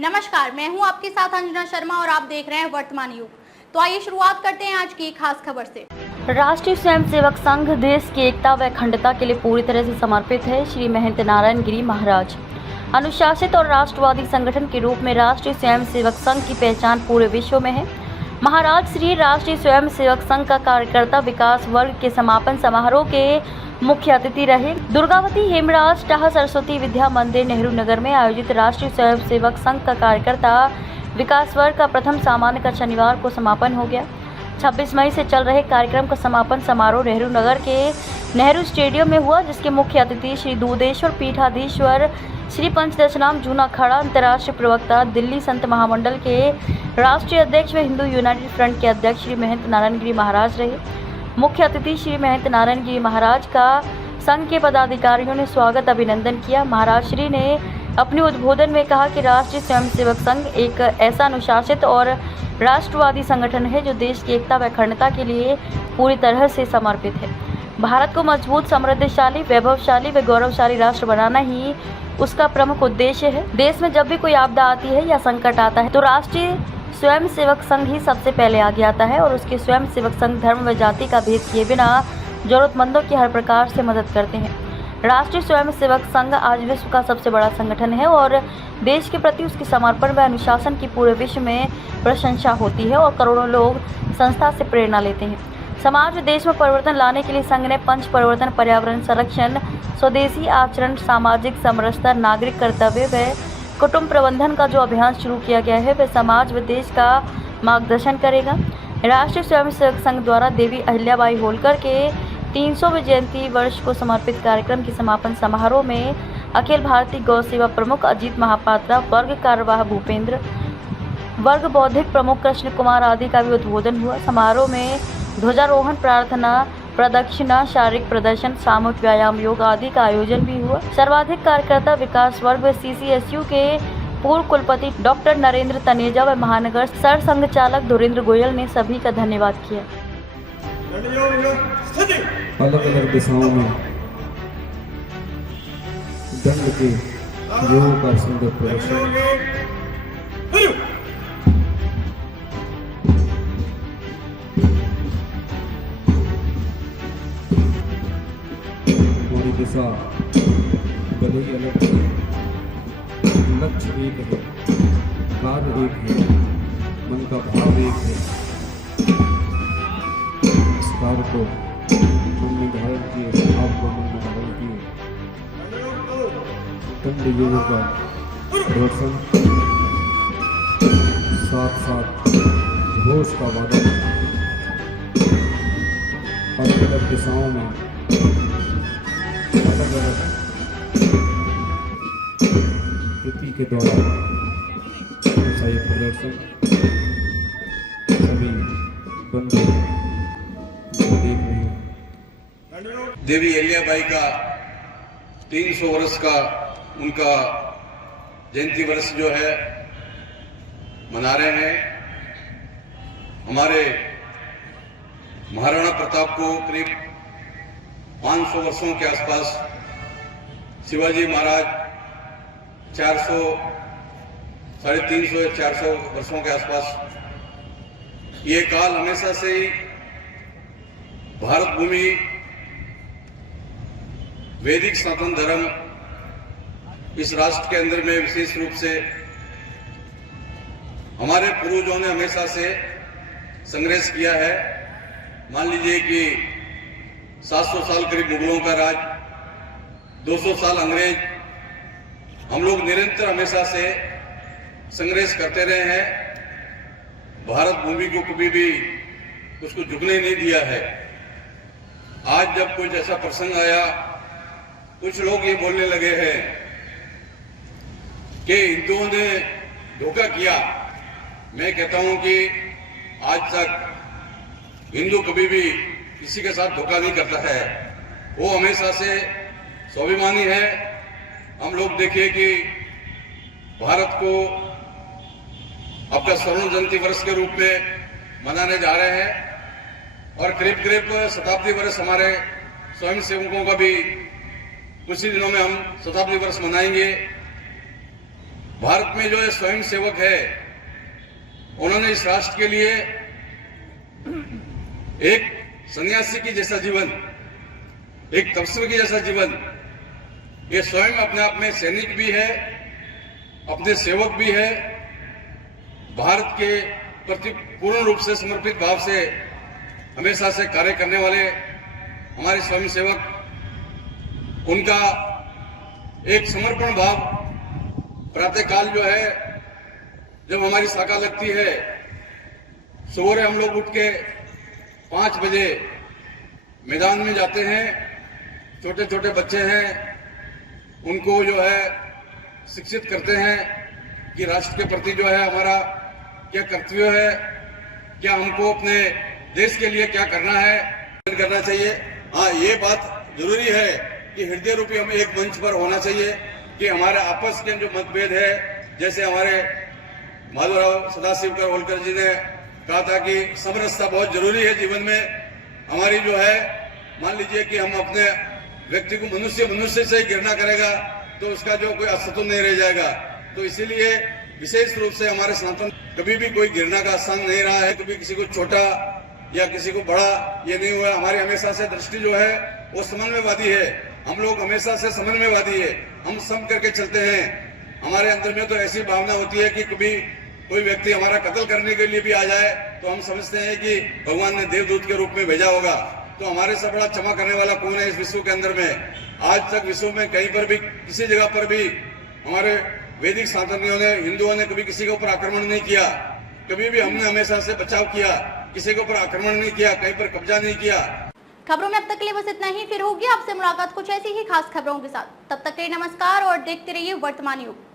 नमस्कार, मैं हूं आपके साथ अंजना शर्मा और आप देख रहे हैं वर्तमान युग। तो आइए शुरुआत करते हैं आज की खास खबर से। राष्ट्रीय स्वयंसेवक संघ देश की एकता व अखंडता के लिए पूरी तरह से समर्पित है। श्री महंत नारायण गिरी महाराज अनुशासित और राष्ट्रवादी संगठन के रूप में राष्ट्रीय स्वयंसेवक संघ की पहचान पूरे विश्व में है। महाराज श्री राष्ट्रीय स्वयंसेवक संघ का कार्यकर्ता विकास वर्ग के समापन समारोह के मुख्य अतिथि रहे। दुर्गावती हेमराज टाह सरस्वती विद्या मंदिर नेहरू नगर में आयोजित राष्ट्रीय स्वयंसेवक संघ का कार्यकर्ता विकास वर्ग का प्रथम सामान्य का शनिवार को समापन हो गया। 26 मई से चल रहे कार्यक्रम का समापन समारोह नेहरू नगर के नेहरू स्टेडियम में हुआ, जिसके मुख्य अतिथि श्री दूधेश्वर पीठाधीश्वर श्री पंचदशनाम जूना अखाड़ा अंतर्राष्ट्रीय प्रवक्ता दिल्ली संत महामंडल के राष्ट्रीय अध्यक्ष व हिंदू यूनाइटेड फ्रंट के अध्यक्ष श्री महंत नारायण गिरी महाराज रहे। मुख्य अतिथि श्री महंत नारायण गिरी महाराज का संघ के पदाधिकारियों ने स्वागत अभिनंदन किया। महाराज श्री ने अपने उद्बोधन में कहा कि राष्ट्रीय स्वयंसेवक संघ एक ऐसा अनुशासित और राष्ट्रवादी संगठन है जो देश की एकता व अखंडता के लिए पूरी तरह से समर्पित है। भारत को मजबूत, समृद्धशाली, वैभवशाली व गौरवशाली राष्ट्र बनाना ही उसका प्रमुख उद्देश्य है। देश में जब भी कोई आपदा आती है या संकट आता है तो राष्ट्रीय स्वयंसेवक संघ ही सबसे पहले आगे आता है और उसके स्वयंसेवक संघ धर्म व जाति का भेद किए बिना जरूरतमंदों की हर प्रकार से मदद करते हैं। राष्ट्रीय स्वयंसेवक संघ आज विश्व का सबसे बड़ा संगठन है और देश के प्रति उसके समर्पण व अनुशासन की पूरे विश्व में प्रशंसा होती है और करोड़ों लोग संस्था से प्रेरणा लेते हैं। समाज व देश में परिवर्तन लाने के लिए संघ ने पंच परिवर्तन, पर्यावरण संरक्षण, स्वदेशी आचरण, सामाजिक समरसता, नागरिक कर्तव्य व कुटुंब प्रबंधन का जो अभियान शुरू किया गया है वह समाज व देश का मार्गदर्शन करेगा। राष्ट्रीय स्वयंसेवक संघ द्वारा देवी अहिल्याबाई होलकर के 300वें जयंती वर्ष को समर्पित कार्यक्रम के समापन समारोह में अखिल भारतीय गौ सेवा प्रमुख अजीत महापात्रा, वर्ग कार्यवाह भूपेंद्र, वर्ग बौद्धिक प्रमुख कृष्ण कुमार आदि का भी उद्बोधन हुआ। समारोह में ध्वजारोहण, प्रार्थना, प्रदक्षिणा, शारीरिक प्रदर्शन, सामूहिक व्यायाम, योग आदि का आयोजन भी हुआ। सर्वाधिक कार्यकर्ता विकास वर्ग व CCSU के पूर्व कुलपति डॉक्टर नरेंद्र तनेजा व महानगर सर संघचालक धुरेंद्र गोयल ने सभी का धन्यवाद किया। अलग अलग दिशाओं में दंड के योग का सुंदर प्रदर्शन। हमारी दिशा भले ही अलग है, लक्ष्य एक है, कार्य एक है, मन का भाव एक है। इस कार्य को मन में धारण किए, भाव को मन में धारण किए, दंड योग का प्रदर्शन, साथ साथ घोष का वादन, अलग अलग दिशाओं में अलग अलग कृति के द्वारा ऐसा ये प्रदर्शन सभी बंधु देख रहे हैं। देवी अहिल्याबाई का 300 वर्ष का उनका जयंती वर्ष जो है मना रहे हैं। हमारे महाराणा प्रताप को करीब 500 वर्षों के आसपास, शिवाजी महाराज 400, 350 या 400 वर्षों के आसपास। ये काल हमेशा से ही भारत भूमि वैदिक सनातन धर्म इस राष्ट्र के अंदर में विशेष रूप से हमारे पूर्वजों ने हमेशा से संघर्ष किया है। मान लीजिए कि 700 साल करीब मुगलों का राज, 200 साल अंग्रेज, हम लोग निरंतर हमेशा से संघर्ष करते रहे हैं। भारत भूमि को कभी भी उसको झुकने नहीं दिया है। आज जब कोई ऐसा प्रसंग आया, कुछ लोग ये बोलने लगे हैं कि हिंदुओं ने धोखा किया। मैं कहता हूं कि आज तक हिंदू कभी भी किसी के साथ धोखा नहीं करता है। वो हमेशा से स्वाभिमानी है। हम लोग देखिए कि भारत को आपका स्वर्ण जयंती वर्ष के रूप में मनाने जा रहे हैं और करीब करीब शताब्दी वर्ष हमारे स्वयंसेवकों का भी कुछ ही दिनों में हम शताब्दी वर्ष मनाएंगे। भारत में जो है स्वयं सेवक है, उन्होंने इस राष्ट्र के लिए एक सन्यासी की जैसा जीवन, एक तपस्वी की जैसा जीवन, ये स्वयं अपने आप में सैनिक भी है, अपने सेवक भी है, भारत के प्रति पूर्ण रूप से समर्पित भाव से हमेशा से कार्य करने वाले हमारे स्वयं सेवक, उनका एक समर्पण भाव प्रातःकाल जो है, जब हमारी शाखा लगती है, सुबह हम लोग उठ के 5 बजे मैदान में जाते हैं। छोटे छोटे बच्चे हैं, उनको जो है शिक्षित करते हैं कि राष्ट्र के प्रति जो है हमारा क्या कर्तव्य है, क्या हमको अपने देश के लिए क्या करना है, करना चाहिए। हाँ, ये बात जरूरी है कि हृदय रूपी हमें एक मंच पर होना चाहिए कि हमारे आपस के जो मतभेद है, जैसे हमारे माधवराव सदाशिवकर होलकर जी ने कहा था कि समरसता बहुत जरूरी है जीवन में। हमारी जो है, मान लीजिए कि हम अपने व्यक्ति को मनुष्य से ही घृणा करेगा तो उसका जो कोई अस्तित्व नहीं रह जाएगा। तो इसीलिए विशेष रूप से हमारे सनातन कभी भी कोई घृणा का स्थान नहीं रहा है, कभी किसी को छोटा या किसी को बड़ा ये नहीं हुआ। हमारी हमेशा से दृष्टि जो है वो समन्वयवादी है, हम लोग हमेशा से समन्वयवादी है, हम सम करके चलते हैं। हमारे अंदर में तो ऐसी भावना होती है कि कभी कोई व्यक्ति हमारा कत्ल करने के लिए भी आ जाए तो हम समझते हैं कि भगवान ने देवदूत के रूप में भेजा होगा। तो हमारे से बड़ा क्षमा करने वाला कौन है इस विश्व के अंदर में? आज तक विश्व में कहीं पर भी, किसी जगह पर भी हमारे वैदिक शासनियों ने, हिंदुओं ने कभी किसी के ऊपर आक्रमण नहीं किया। कभी भी हमने हमेशा से बचाव किया, किसी के ऊपर आक्रमण नहीं किया, कहीं पर कब्जा नहीं किया। खबरों में अब तक के लिए बस इतना ही। फिर होगी आपसे मुलाकात कुछ ऐसी ही खास खबरों के साथ। तब तक के लिए नमस्कार और देखते रहिए वर्तमान युग।